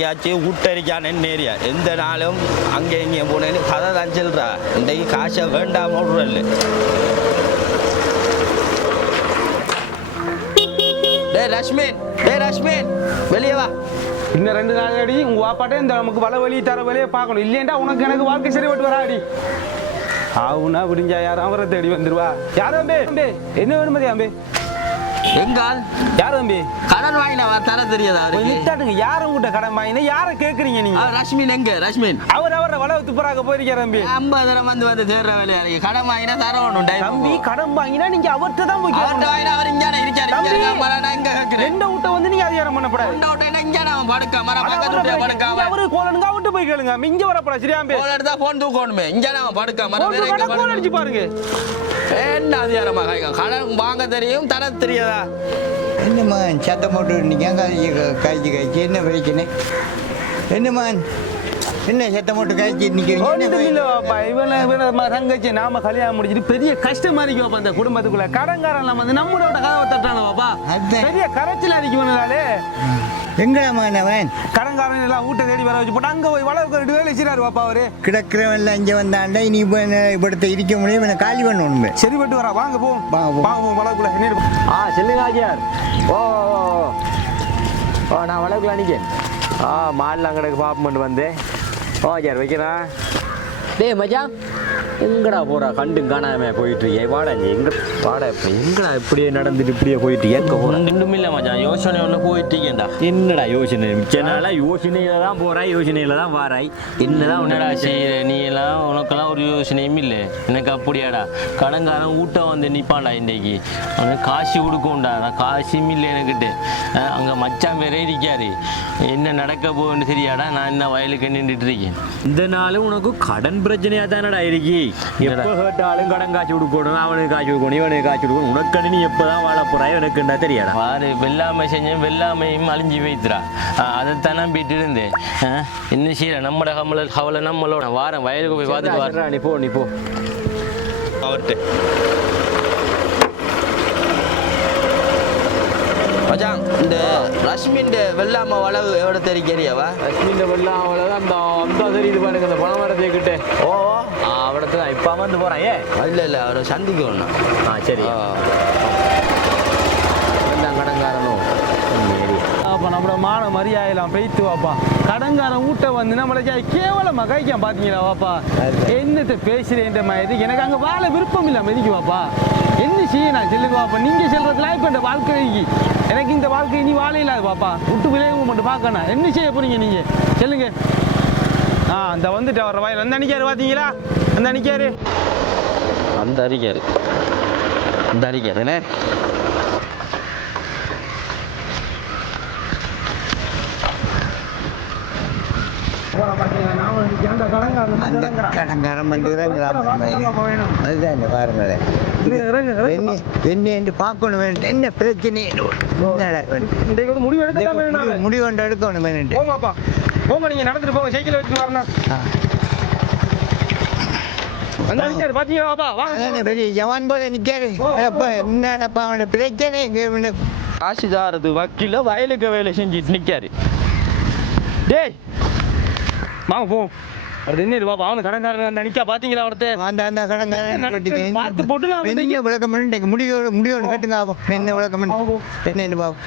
யாச்சும் ஊட்டரிக்கான area எந்த நாளும் அங்கே இங்கே போனேன்னு கதை தான் சொல்றா. இன்றைக்கு காசை வேண்டாம விடுறல்ல. ரஷ்மின் வெளியே வா. இன்னும் 2 நாள் அடி உங்க வாப்பாட்டே இந்த நமக்கு வலை வழி தர வழியை பார்க்கணும். இல்லையா உனக்கு எனக்கு வாழ்க்கை சரிபட்டு வரா அடி. ஆவுனா விடிஞ்சா யாரும் அவரை தேடி வந்துருவா. யாரும் அம்பே என்ன வேணும் மதியா அம்பே? எங்கால் யாரும் அம்பே கடன் வாங்கினவா தர தெரியாதா? நிட்டாட்டுங்க யாரும் கிட்ட கடன் வாங்கினா யாரை கேட்குறீங்க நீங்க? ரஷ்மின் எங்க? ரஷ்மின் அவரை வளவு துப்புறாக போயிருக்காரு அம்பி. 50 வந்து தேடுற வேலையா இருக்கு. கடன் வாங்கினா தரணும். தம்பி கடன் வாங்கினா நீங்க அவர்கிட்ட தான் போய் அவர்கிட்ட வாங்கினா அவர் இங்கே இருக்காரு. எந்த வீட்டை வந்து நீங்க அதிகாரம் பண்ணப்படாது. அவரு கோலனுங்க அவட்டு போய் கேளுங்க. இங்க வரப்படா சரியாம்பே. போன் தூக்கணுமே. இங்க நான் படுக்காம அடிச்சு பாருங்க. என்ன அதிகாரமா கடன் வாங்க தெரியும் தர தெரியாதா? என்னம்மா சத்தம் போட்டு காய்ச்சி என்ன பிரச்சனை? என்னம்மா என்ன சத்தம் போட்டு காய்ச்சி தங்கச்சி நாம கல்யாணம் முடிச்சிட்டு பெரிய கஷ்டமா இருக்கு அந்த குடும்பத்துக்குள்ள. கடன்காரன் வந்து நம்மளோட கதவை தட்டானவாப்பா. பெரிய கரைச்சல் அடிக்கும்னாலே எங்கடாமன் கடன்காரன் எல்லாம் வீட்டை தேடி வர வச்சு போட்டு அங்க போய் வளர்க்க 2 வேலை செய்யறாரு பாப்பா. அவரு கிடக்கிறவன் எல்லாம் இங்க வந்தாண்டா இனி இப்ப இருக்க முடியும். இவனை காலி பண்ணணும். சரிப்பட்டு வரா. வாங்க போவோம் வளர்க்குள்ள. சொல்லுங்க ஆஜியார். ஓ நான் வளர்க்கல நிற்கேன். மாடலாம் கணக்கு பாப்பமெண்ட் வந்தேன். ஆஜியார் வைக்கிறேன். டேய் மச்சான் எங்கடா போறா? கண்டும் காணாம போயிட்டு இருக்கேன். வாடா எங்க வாடா இப்ப எங்கடா இப்படியே நடந்துட்டு இப்படியே போயிட்டு எங்க போற? இன்னும் இல்ல மச்சான் யோசனை ஒண்ணு போயிட்டு இருக்கேன்டா. என்னடா யோசனை? மிச்ச நாளா யோசனையில தான் போறாய், யோசனையில தான் வாராய். என்னதான் உன்னடா செய்யற? நீ எல்லாம் உனக்கெல்லாம் ஒரு யோசனையும் இல்லை. எனக்கு அப்படியாடா. கடன்காரன் ஊட்ட வந்து நிப்பான்டா. இன்றைக்கு அவனுக்கு காசு கொடுக்கும்டா. நான் காசும் இல்லை எனக்கிட்ட. அங்க மச்சான் வேற இருக்காரு. என்ன நடக்க போகுன்னு தெரியாடா. நான் என்ன வயலுக்கு நின்றுட்டு இருக்கேன். இந்த நாளும் உனக்கு கடன் பிரச்சனையா தானடா இருக்கி. எப்போ கேட்டாலும் கடன் காய்ச்சி கொடுக்கணும், அவனுக்கு காய்ச்சி கொடுக்கணும், இவனுக்கு காய்ச்சி கொடுக்கணும். உனக்கு நீ எப்பதான் வாழ போறாய் எனக்கு என்ன தெரியாடா. வாரு வெள்ளாமை செஞ்சேன். வெள்ளாமையும் அழிஞ்சு வைத்துறா. அதைத்தான் நம்பிட்டு இருந்தேன். என்ன செய்யற? நம்மட கவலை நம்மளோட. வாரம் வயலுக்கு போய் பார்த்துட்டு வரா. நீ போ அவர்கிட்ட மச்சான் இந்த ரஷ்மின் வெள்ளாமை வளவு எவ்வளோ தெரியாவா? ரஷ்மின் வெள்ளாமை வளவு அந்த தெரியுது பாருங்க. அந்த பணம் வரதை கிட்ட அவடத்து தான் இப்போ வந்து போறான். இல்லை அவரை சந்திக்கணும். சரி கடன்காரனும் அப்போ நம்மளோட மான மரியாதையெல்லாம் பெய்த்து வாப்பா. கடன்காரன் ஊட்ட வந்து நம்மளை கேவலமா கைக்கான் பாத்தீங்களா வாப்பா? என்னத்தை பேசுறேன்ற மாதிரி எனக்கு அங்கே வாழ விருப்பம் இல்லாம இருக்கு வாப்பா. என்ன செய்ய நான் சொல்லுங்க வாப்பா. நீங்க சொல்றதுலாம் இப்போ இந்த வாழ்க்கைக்கு எனக்கு இந்த வாழ்க்கை இனி வாழ இல்லாது பாப்பா. விட்டு விளைவு மட்டும் பார்க்கணும். என்ன செய்ய போறீங்க நீங்க சொல்லுங்க. அந்த வந்துட்டு அவர் வயல் அந்த அணிக்காரு பாத்தீங்களா? அந்த அணிக்காரு என்ன கடங்காரம் அதுதான் பாருங்களேன். என்ன பார்க்கணும். என்ன பிரச்சனை? முடிவு கொண்டு எடுக்கணும். போங்க நீங்க நடந்துட்டு போங்க. சைக்கிள் வச்சுட்டு வரணும். ஜவான் போல நிக்காரு. அவனோட பிரச்சனை காசுதாரது வக்கீல வயலுக்கு வேலை செஞ்சுட்டு நிக்காரு. டேய் வாங்க போ. அது என்ன இது பாப்பா? அவனு கடன்காரன் நினைக்கா பாத்தீங்களா? அவர்த்த அந்த கடங்காரன் பார்த்து போட்டு விளக்கம் முடிவோடு கட்டுங்க. ஆகும் என்ன விளக்கம் என்ன பாவம்?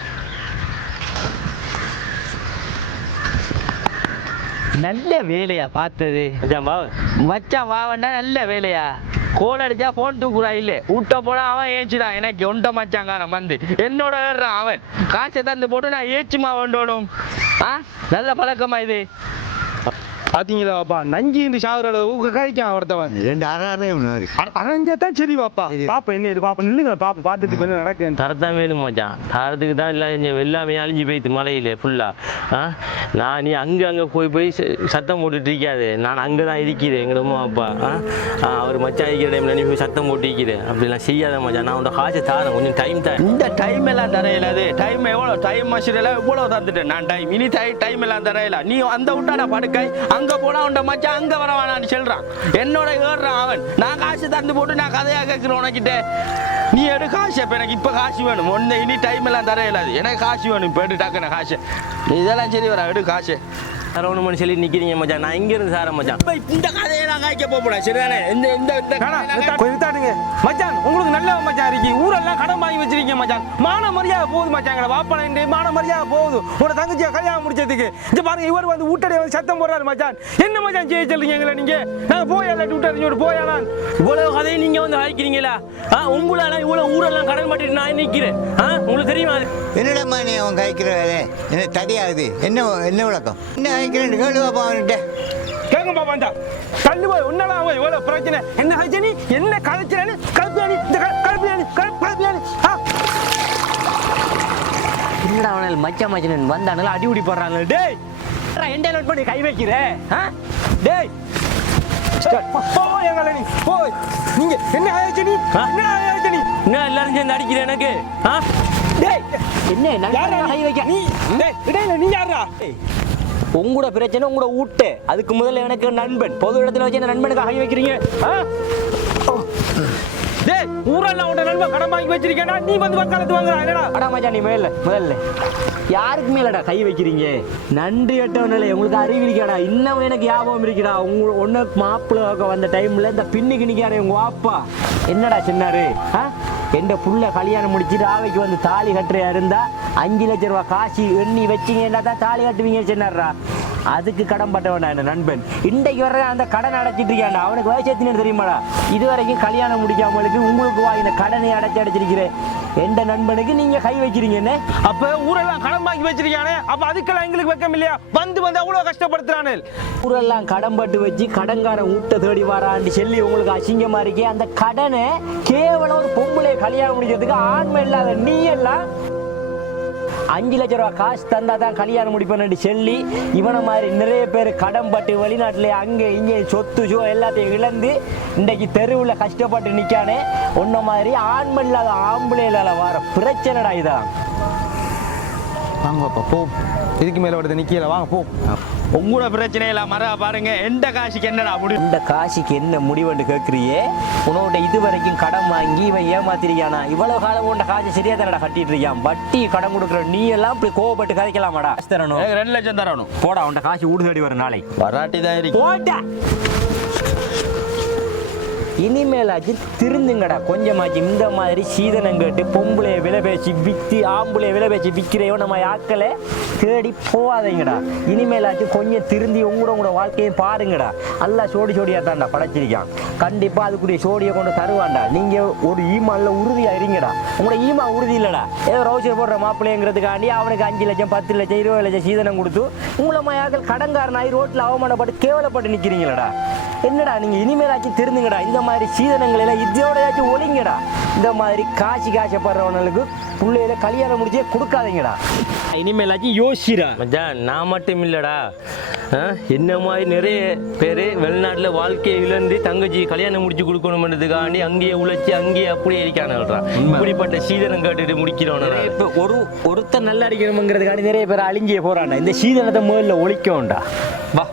நல்ல வேலையா பார்த்தது மச்சான். வாவண்டா நல்ல வேலையா. கோல் அடிச்சா போன் தூக்குறா. இல்ல விட்ட போனா அவன் ஏச்சுடான். எனக்கு ஒண்ட மச்சாங்காரன் வந்து என்னோட ஏறான். அவன் காசை தந்து போட்டு நான் ஏச்சுமா வேண்டோடும். நல்ல பழக்கமா இது. பாத்தீங்களா பாப்பா? நஞ்சி இந்த சாகுற கழிக்கான் ஒருத்தவன். 2 அரைஞ்சாதான் சரி பாப்பா. பாப்பா என்ன இது பாப்பா? நில்லுங்க பாப்பா. பார்த்துட்டு என்ன நடக்கு? தரத்தான் வேணும் மச்சான். தரத்துக்கு தான் இல்லை. வெள்ளாமே அழிஞ்சு போயிட்டு மலையில ஃபுல்லா. நான் நீ அங்கே போய் சத்தம் போட்டுட்டு இருக்காது. நான் அங்கே தான் இருக்கிறேன். எங்கள் அம்மா அப்பா அவர் மச்சான் இருக்கிற டைம்ல நீ போய் சத்தம் போட்டு இருக்கிறேன். அப்படிலாம் செய்யாத மச்சான். நான் உன்னோட காசை தரேன். கொஞ்சம் டைம் தான். இந்த டைம் எல்லாம் தரையிலாது. டைம் எவ்வளோ? டைம் மஷினில் எவ்வளோ தந்துட்டேன் நான். டைம் இனி டைம் எல்லாம் தரையில. நீ அந்த விட்டாடா படுக்கை. அங்க போனா உண்ட மச்சான் அங்க வரவானான்னு சொல்றான். என்னோட ஏறுறான் அவன். நான் காசு தந்து போட்டு நான் கதையா கேட்கிறேன் உனக்கிட்ட. நீ எடு காசு. இப்ப எனக்கு இப்ப காசு வேணும். ஒன்னு இனி டைம் எல்லாம் தர இயலாது. எனக்கு காசு வேணும். இப்ப எடு டக்குன காசு. இதெல்லாம் சரி வர எடு காசு. அரவணு மணி சொல்லி நிக்கிறீங்க மச்சான். நான் இங்க இருந்து சார மச்சான். இப்ப இந்த கதையை நான் காய்க்க போறேன். சரிதானே? இந்த இந்த கொஞ்சம் மச்சான் உங்களுக்கு நல்ல மச்சான் இருக்கு. ஊரெல்லாம் கடன் வாங்கி வச்சிருக்கீங்க மச்சான். மான மரியாதை போகுது மச்சான். வாப்பா மான மரியாதை போகுது. ஒரு தங்கச்சியை கல்யாணம் முடிச்சதுக்கு இந்த பாருங்க இவர் வந்து ஊட்டடைய வந்து சத்தம் போடுறாரு மச்சான். என்ன மச்சான் செய்ய சொல்றீங்க எங்களை நீங்க? நாங்க போயால விட்டு போயாலாம். இவ்வளவு கதையை நீங்க வந்து ஆய்க்கிறீங்களா? உங்களால இவ்வளவு ஊரெல்லாம் கடன் மாட்டிட்டு நான் நிக்கிறேன். உங்களுக்கு தெரியுமா? என்னடம்மா நீ அவன் காய்க்கிற வேலை என்ன தடையாகுது? என்ன என்ன விளக்கம்? என்ன காய்க்கிறேன் கேளு பாப்பா அவன்கிட்ட. கேங்க பாப்பா இந்த தள்ளு போய் உன்னால எவ்வளவு பிரச்சனை? என்ன ஆச்சு நீ என்ன கலைச்சிரானு கலப்பியானி இந்த கலப்பியானி கலப்பியானி. என்னடா அவனால் மச்சான் மச்சான் வந்தானுல அடி உடி போடுறாங்க. டேய் எந்த நோட் பண்ணி கை வைக்கிற? டேய் போய் எங்களை நீ போய். நீங்க என்ன ஆச்சு நீ? என்ன ஆச்சு நீ? என்ன எல்லாரும் சேர்ந்து அடிக்கிற எனக்கு? டேய் என்ன கை வைக்க நீ? டேய் இடையில நீ யாரா? உங்களோட பிரச்சனை உங்களோட ஊட்டு. அதுக்கு முதல்ல எனக்கு நண்பன். பொது இடத்துல வச்சு என்ன நண்பனுக்கு கை வைக்கிறீங்க? டேய் ஊரெல்லாம் உன்ட நண்பன் கடன் வாங்கி வச்சிருக்கேனா? நீ வந்து வக்காலத்து வாங்குறா என்னடா? அடா மச்சான் நீ முதல்ல யாருக்கு மேலடா கை வைக்கிறீங்க? நன்றி கட்டவனே உங்களுக்கு அறிவிலிக்காடா. இன்னும் எனக்கு ஞாபகம் இருக்குடா. ஒன்னு மாப்பிள்ளை வந்த டைம்ல இந்த பின்னுக்கு நிக்காரு உங்க அப்பா என்னடா சொன்னாரு? எந்த புள்ள கல்யாணம் முடிச்சுட்டு ஆவைக்கு வந்து தாலி கட்டுறையா இருந்தா 5 லட்சம் ரூபாய் காசு எண்ணி வச்சிங்கன்னா தான் தாலி கட்டுவீங்க சொன்னார்ரா. அதுக்கு கடன் பட்டவனா என்ன நண்பன். இன்றைக்கு வர அந்த கடன் அடைச்சிட்டு இருக்காண்டா. அவனுக்கு வயசு எத்தனை தெரியுமாடா? இதுவரைக்கும் கல்யாணம் முடிக்காமலுக்கு உங்களுக்கு இந்த கடனை அடைச்சிருக்கிறேன். எந்த நண்பனுக்கு நீங்க கை வைக்கிறீங்க? என்ன அப்ப ஊரெல்லாம் கடன் வாங்கி வச்சிருக்கானே, அப்ப அதுக்கெல்லாம் எங்களுக்கு வெக்கம் இல்லையா? வந்து அவ்வளவு கஷ்டப்படுத்துறானே. ஊரெல்லாம் கடன் பட்டு வச்சு கடன்காரன் ஊட்ட தேடி வரான்னு சொல்லி உங்களுக்கு அசிங்கமா இருக்கே. அந்த கடனை கேவலம் ஒரு பொம்பளை கல்யாணம் முடிக்கிறதுக்கு ஆண்மை இல்லாத நீ எல்லாம் 5 லட்சம் ரூபாய் காசு தந்தா தான் கல்யாணம் முடிப்பேன்னு சொல்லி இவனை மாதிரி நிறைய பேர் கடன் பட்டு வெளிநாட்டிலே அங்கே இங்கே சொத்து எல்லாத்தையும் இழந்து இன்றைக்கு தெருவில் கஷ்டப்பட்டு நிற்கானே. ஒன்ன மாதிரி ஆண்மை இல்லாத ஆம்பளையில வர பிரச்சனைடா இதான். வாங்கப்பா போ. இதுக்கு மேல வருது நிக்கல. வாங்க போ. உங்களோட பிரச்சனை எல்லாம் மர பாருங்க. எந்த காசுக்கு என்னடா முடியும்? இந்த காசுக்கு என்ன முடிவுன்னு கேட்குறியே? உன்னோட இது வரைக்கும் கடன் வாங்கி இவன் ஏமாத்திருக்கானா? இவ்வளவு காலம் உண்ட காசு சரியா தானடா கட்டிட்டு இருக்கான். வட்டி கடன் கொடுக்குற நீ எல்லாம் இப்படி கோவப்பட்டு கதைக்கலாமாடா? தரணும் 2 லட்சம் தரணும். போடா உண்ட காசு ஊடு தேடி வரும் நாளை. வராட்டி தான் இருக்கு. போட்டா இனிமேலாச்சு திருந்துங்கடா கொஞ்சமாச்சு. இந்த மாதிரி சீதனம் கேட்டு பொம்பளைய விலை பேசி விற்று ஆம்பளைய விலை பேசி விற்கிறையோ நம்ம ஆக்களை தேடி போகாதீங்கடா. இனிமேலாச்சு கொஞ்சம் திருந்தி உங்களோட வாழ்க்கையும் பாருங்கடா. நல்லா சோடியா தான்டா படைச்சிருக்கான். கண்டிப்பா அதுக்குரிய சோடியை கொண்டு தருவான்டா. நீங்க ஒரு ஈமான்ல உறுதியா இருங்கடா. உங்களோட ஈமா உறுதி இல்லடா. ஏதோ ரவுசர் போடுற மாப்பிள்ளைங்கிறதுக்காண்டி அவனுக்கு 5 லட்சம் 10 லட்சம் 20 லட்சம் சீதனம் கொடுத்து உங்களை ஆக்கள் கடன்காரனாகி ரோட்ல அவமானப்பட்டு கேவலப்பட்டு நிக்கிறீங்களடா. என்னடா நீங்க இனிமேலாச்சும் திருந்துங்கடா. இந்த மாதிரி சீதனங்கள் எல்லாம் இதோடயாச்சும் ஒளிங்கடா. இந்த மாதிரி காசப்படுறவனுக்கு பிள்ளையில கல்யாணம் முடிச்சே கொடுக்காதீங்கடா. இனிமேலாச்சும் யோசிடா மச்சான். நான் மட்டும் இல்லடா, என்ன மாதிரி நிறைய பேர் வெளிநாட்டில் வாழ்க்கையை இழந்து தங்கச்சி கல்யாணம் முடிச்சு கொடுக்கணும்ன்றதுக்காண்டி அங்கேயே உழைச்சி அங்கேயே அப்படியே இருக்கானுறான். இப்படிப்பட்ட சீதனம் கேட்டுட்டு முடிக்கிறோம். ஒருத்தர் நல்லா அடிக்கணுங்கிறதுக்காண்டி நிறைய பேர் அழிஞ்சியே போறான்டா. இந்த சீதனத்தை முதல்ல ஒழிக்கோண்டா. வா